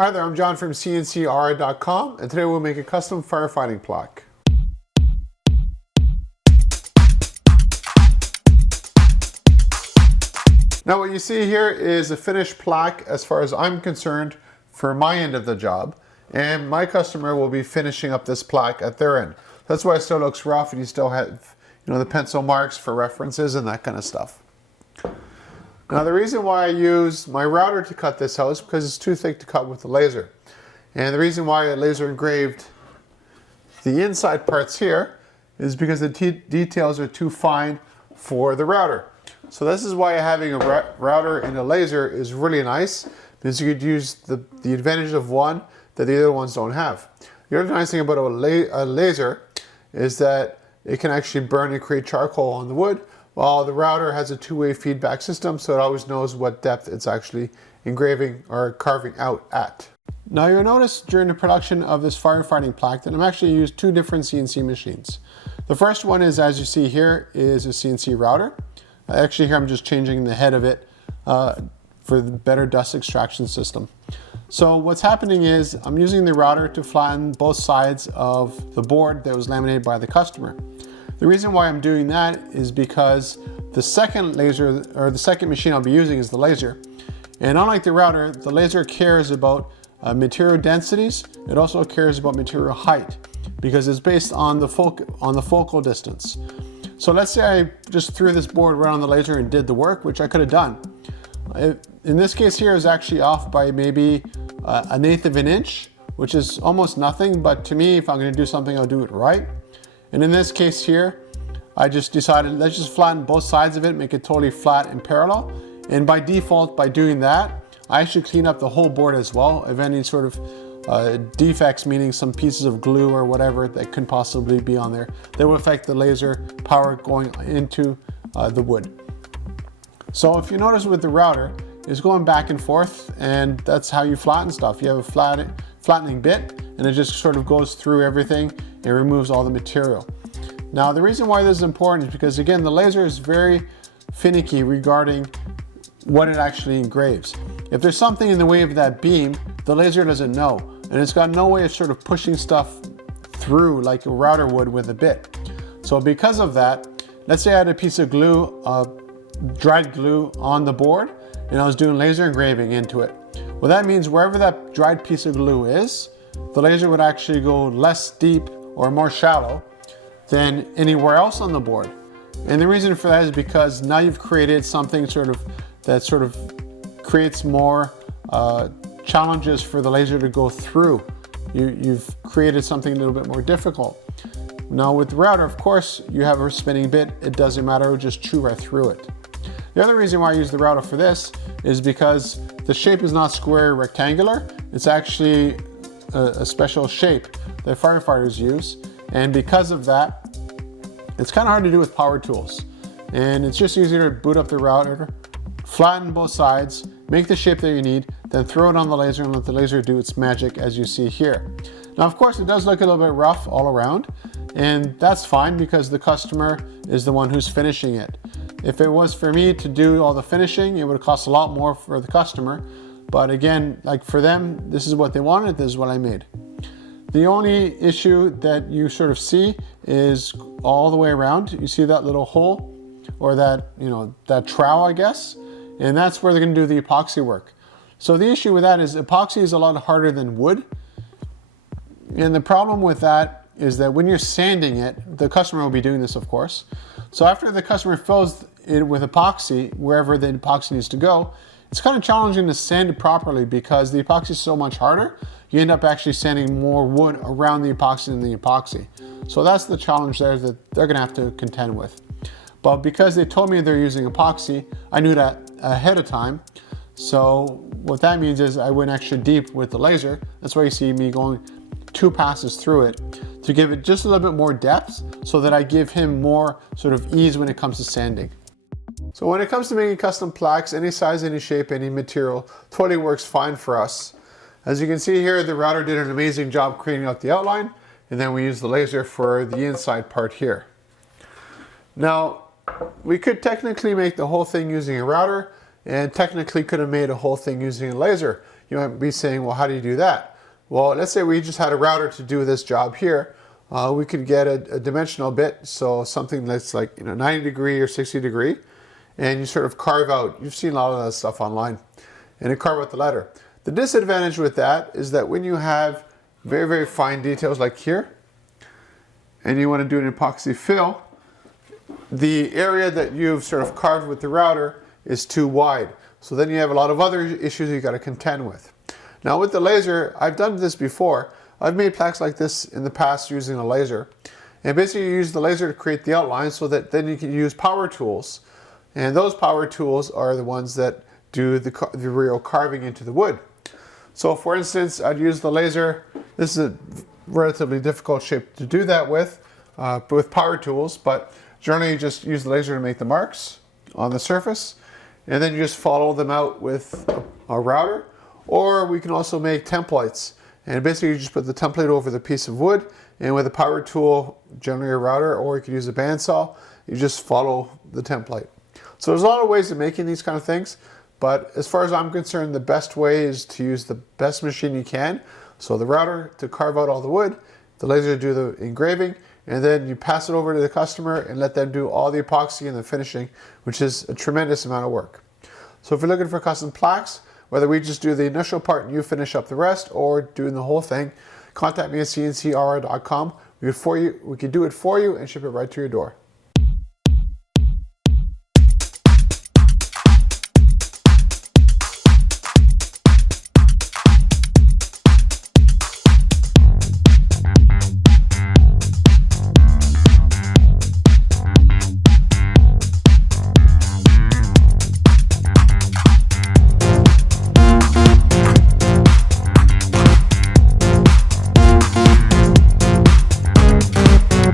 Hi there, I'm John from CNCKing.com, and today we'll make a custom firefighting plaque. Now what you see here is a finished plaque as far as I'm concerned for my end of the job, and my customer will be finishing up this plaque at their end. That's why it still looks rough and you still have, the pencil marks for references and that kind of stuff. Now the reason why I use my router to cut this out is because it's too thick to cut with the laser. And the reason why I laser engraved the inside parts here is because the details are too fine for the router. So this is why having a router and a laser is really nice, because you could use the advantage of one that the other ones don't have. The other nice thing about a laser is that it can actually burn and create charcoal on the wood, while the router has a two-way feedback system, so it always knows what depth it's actually engraving or carving out at. Now you'll notice during the production of this firefighting plaque that I'm actually using two different CNC machines. The first one is, as you see here, is a CNC router. Actually here I'm just changing the head of it for the better dust extraction system. So what's happening is I'm using the router to flatten both sides of the board that was laminated by the customer. The reason why I'm doing that is because the second laser, or the second machine I'll be using, is the laser. And unlike the router, the laser cares about material densities. It also cares about material height because it's based on the focal distance. So let's say I just threw this board right on the laser and did the work, which I could have done. In this case here, is actually off by maybe 1/8 of an inch, which is almost nothing, but to me, if I'm going to do something, I'll do it right. And in this case here, I just decided, let's just flatten both sides of it, make it totally flat and parallel. And by default, by doing that, I should clean up the whole board as well of any sort of defects, meaning some pieces of glue or whatever that could possibly be on there that will affect the laser power going into the wood. So if you notice with the router, it's going back and forth, and that's how you flatten stuff. You have a flattening bit, and it just sort of goes through everything and removes all the material. Now the reason why this is important is because, again, the laser is very finicky regarding what it actually engraves. If there's something in the way of that beam, the laser doesn't know, and it's got no way of sort of pushing stuff through like a router would with a bit. So because of that, let's say I had a piece of glue, dried glue on the board, and I was doing laser engraving into it. Well, that means wherever that dried piece of glue is, the laser would actually go less deep or more shallow than anywhere else on the board. And the reason for that is because now you've created something that creates more challenges for the laser to go through. You've created something a little bit more difficult. Now with the router, of course, you have a spinning bit. It doesn't matter, it'll just chew right through it. The other reason why I use the router for this is because the shape is not square or rectangular. It's actually a special shape that firefighters use. And because of that, it's kind of hard to do with power tools. And it's just easier to boot up the router, flatten both sides, make the shape that you need, then throw it on the laser and let the laser do its magic, as you see here. Now, of course, it does look a little bit rough all around, and that's fine because the customer is the one who's finishing it. If it was for me to do all the finishing, it would cost a lot more for the customer. But again, like for them, this is what they wanted, this is what I made. The only issue that you sort of see is all the way around. You see that little hole, or that, that trowel, I guess, and that's where they're going to do the epoxy work. So the issue with that is epoxy is a lot harder than wood. And the problem with that is that when you're sanding it, the customer will be doing this, of course. So after the customer fills it with epoxy, wherever the epoxy needs to go, it's kind of challenging to sand it properly because the epoxy is so much harder. You end up actually sanding more wood around the epoxy than the epoxy. So that's the challenge there that they're gonna have to contend with. But because they told me they're using epoxy, I knew that ahead of time. So what that means is I went extra deep with the laser. That's why you see me going 2 passes through it to give it just a little bit more depth so that I give him more sort of ease when it comes to sanding. So when it comes to making custom plaques, any size, any shape, any material totally works fine for us. As you can see here, the router did an amazing job creating out the outline, and then we used the laser for the inside part here. Now, we could technically make the whole thing using a router, and technically could have made a whole thing using a laser. You might be saying, well, how do you do that? Well, let's say we just had a router to do this job here. We could get a dimensional bit, so something that's like 90 degree or 60 degree, and you sort of carve out. You've seen a lot of that stuff online, and you carve out the letter. The disadvantage with that is that when you have very, very fine details like here, and you want to do an epoxy fill, the area that you've sort of carved with the router is too wide. So then you have a lot of other issues you got to contend with. Now with the laser, I've done this before. I've made plaques like this in the past using a laser. And basically you use the laser to create the outline so that then you can use power tools. And those power tools are the ones that do the real carving into the wood. So for instance, I'd use the laser. This is a relatively difficult shape to do that with power tools, but generally you just use the laser to make the marks on the surface, and then you just follow them out with a router. Or we can also make templates, and basically you just put the template over the piece of wood, and with a power tool, generally a router, or you could use a bandsaw, you just follow the template. So there's a lot of ways of making these kind of things, but as far as I'm concerned, the best way is to use the best machine you can. So the router to carve out all the wood, the laser to do the engraving, and then you pass it over to the customer and let them do all the epoxy and the finishing, which is a tremendous amount of work. So if you're looking for custom plaques, whether we just do the initial part and you finish up the rest, or doing the whole thing, contact me at CNCKing.com. We can do it for you and ship it right to your door.